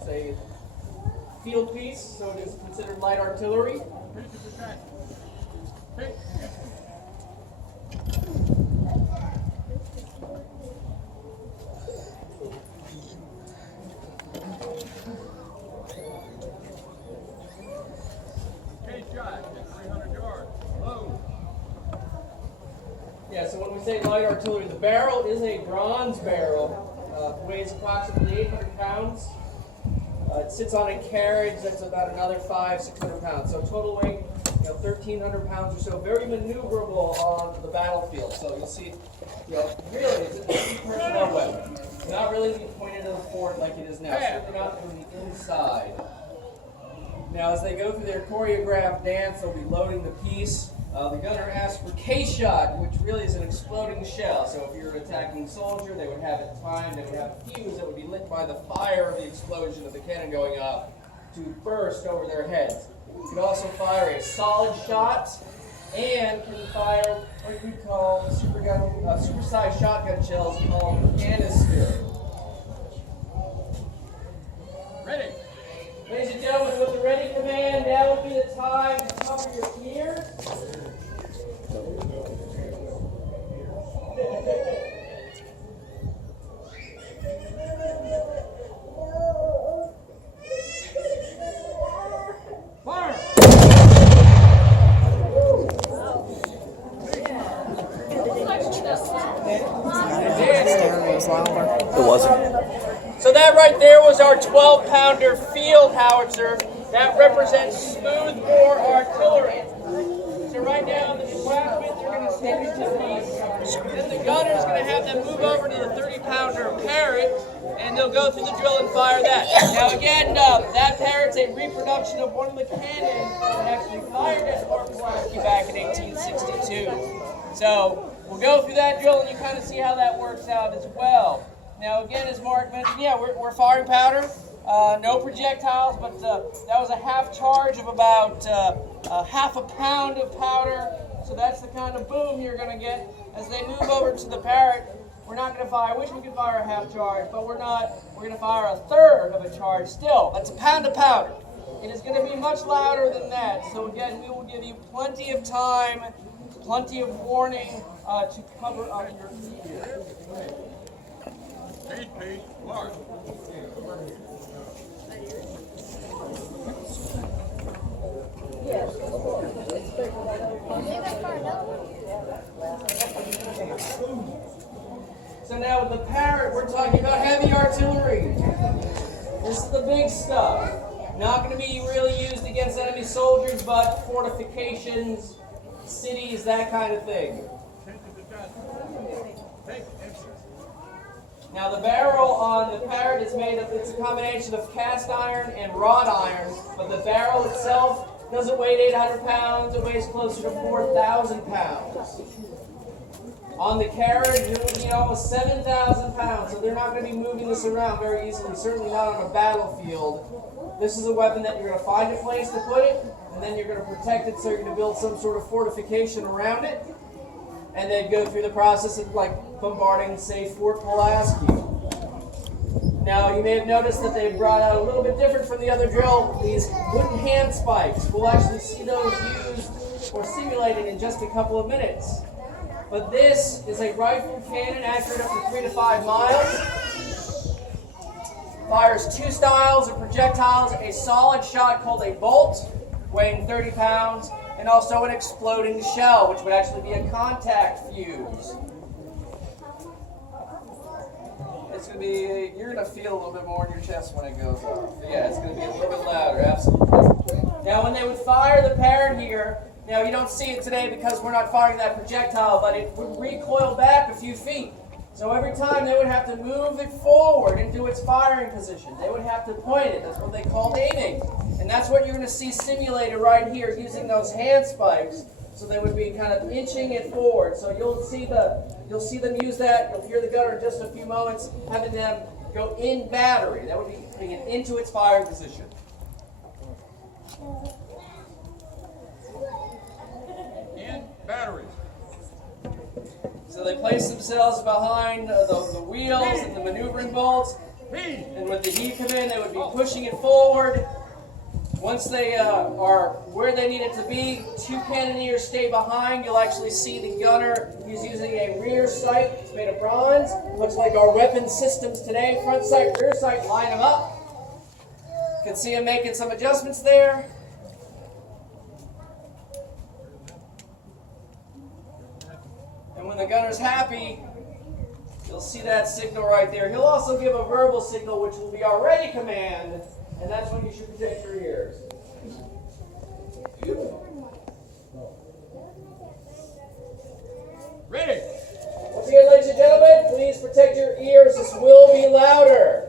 It's a field piece, so it is considered light artillery. Yeah, so when we say light artillery, the barrel is a bronze barrel. Weighs approximately 800 pounds. It sits on a carriage that's about another 500-600 pounds. So total weight, 1,300 pounds or so. Very maneuverable on the battlefield. So you'll see, really, it's a personnel weapon. It's not really pointed at the fort like it is now. Certainly not from the inside. Now, as they go through their choreographed dance, they'll be loading the piece. The gunner asks for K-shot, which really is an exploding shell. So if you're an attacking soldier, they would have it timed. They would have a fuse that would be lit by the fire of the explosion of the cannon going off to burst over their heads. You could also fire a solid shot and can fire what we call supersized shotgun shells called canister. Ready. Ladies and gentlemen, with the ready command, now would be the time to cover your ears. Fire! It wasn't. So that right there was our 12-pounder field howitzer. That represents smoothbore artillery. So right now, the equipment, they're going to stick it to piece. Then the gunner is going to have them move over to the 30-pounder Parrott, and they'll go through the drill and fire that. Now again, that Parrott's a reproduction of one of the cannons that actually fired at Fort Pulaski back in 1862. So we'll go through that drill, and you kind of see how that works out as well. Now again, as Mark mentioned, yeah, we're firing powder. No projectiles, but that was a half charge of about half a pound of powder. So that's the kind of boom you're going to get as they move over to the Parrott. We're not going to fire. I wish we could fire a half charge, but we're not. We're going to fire a third of a charge still. That's a pound of powder. It is going to be much louder than that. So again, we will give you plenty of time, plenty of warning to cover up your ears. Pete, Mark. So now with the Parrott, we're talking about heavy artillery. This is the big stuff. Not going to be really used against enemy soldiers, but fortifications, cities, that kind of thing. Now the barrel on the Parrott is made of, it's a combination of cast iron and wrought iron, but the barrel itself doesn't weigh 800 pounds, it weighs closer to 4,000 pounds. On the carriage, it would be almost 7,000 pounds, so they're not going to be moving this around very easily, certainly not on a battlefield. This is a weapon that you're going to find a place to put it, and then you're going to protect it, so you're going to build some sort of fortification around it, and then go through the process of like bombarding, say, Fort Pulaski. Now, you may have noticed that they brought out a little bit different from the other drill, these wooden hand spikes. We'll actually see those used or simulated in just a couple of minutes. But this is a rifle cannon accurate up to 3 to 5 miles. Fires two styles of projectiles, a solid shot called a bolt, weighing 30 pounds, and also an exploding shell, which would actually be a contact fuse. It's going to be, you're going to feel a little bit more in your chest when it goes off. Yeah, it's going to be a little bit louder, absolutely. Now, when they would fire the Parrott here, now you don't see it today because we're not firing that projectile, but it would recoil back a few feet. So every time they would have to move it forward into its firing position. They would have to point it. That's what they called aiming. And that's what you're going to see simulated right here using those hand spikes. So they would be kind of inching it forward. So you'll see them use that. You'll hear the gunner in just a few moments having them go in battery. That would be putting it into its firing position. And batteries. So they place themselves behind the wheels and the maneuvering bolts. Heave. And with the heave command, they would be pushing it forward. Once they are where they need it to be, 2 cannoneers stay behind. You'll actually see the gunner. He's using a rear sight. It's made of bronze. Looks like our weapon systems today. Front sight, rear sight, line them up. You can see him making some adjustments there. And when the gunner's happy, you'll see that signal right there. He'll also give a verbal signal, which will be our ready command, and that's when you should protect your ears. Ready. Once again, ladies and gentlemen, please protect your ears. This will be louder.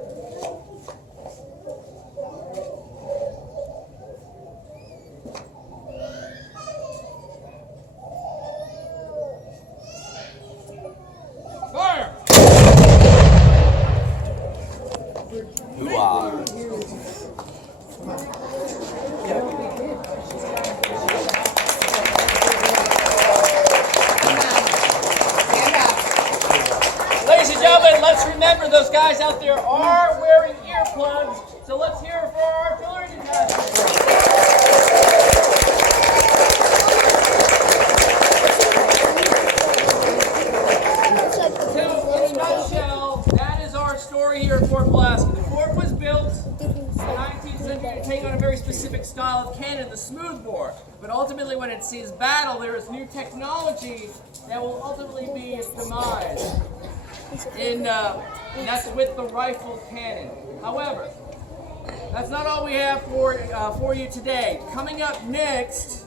Fire. Ooh-ah. Ladies and gentlemen, let's remember those guys out there are wearing earplugs, so let's hear it for our artillery detachment. So, in a nutshell, that is our story here at Fort Pulaski. The fort was built in the 19th century to take on a very specific style of cannon, the smoothbore. But ultimately, when it sees battle, there is new technology that will ultimately be its demise. And that's with the rifle cannon. However, that's not all we have for you today. Coming up next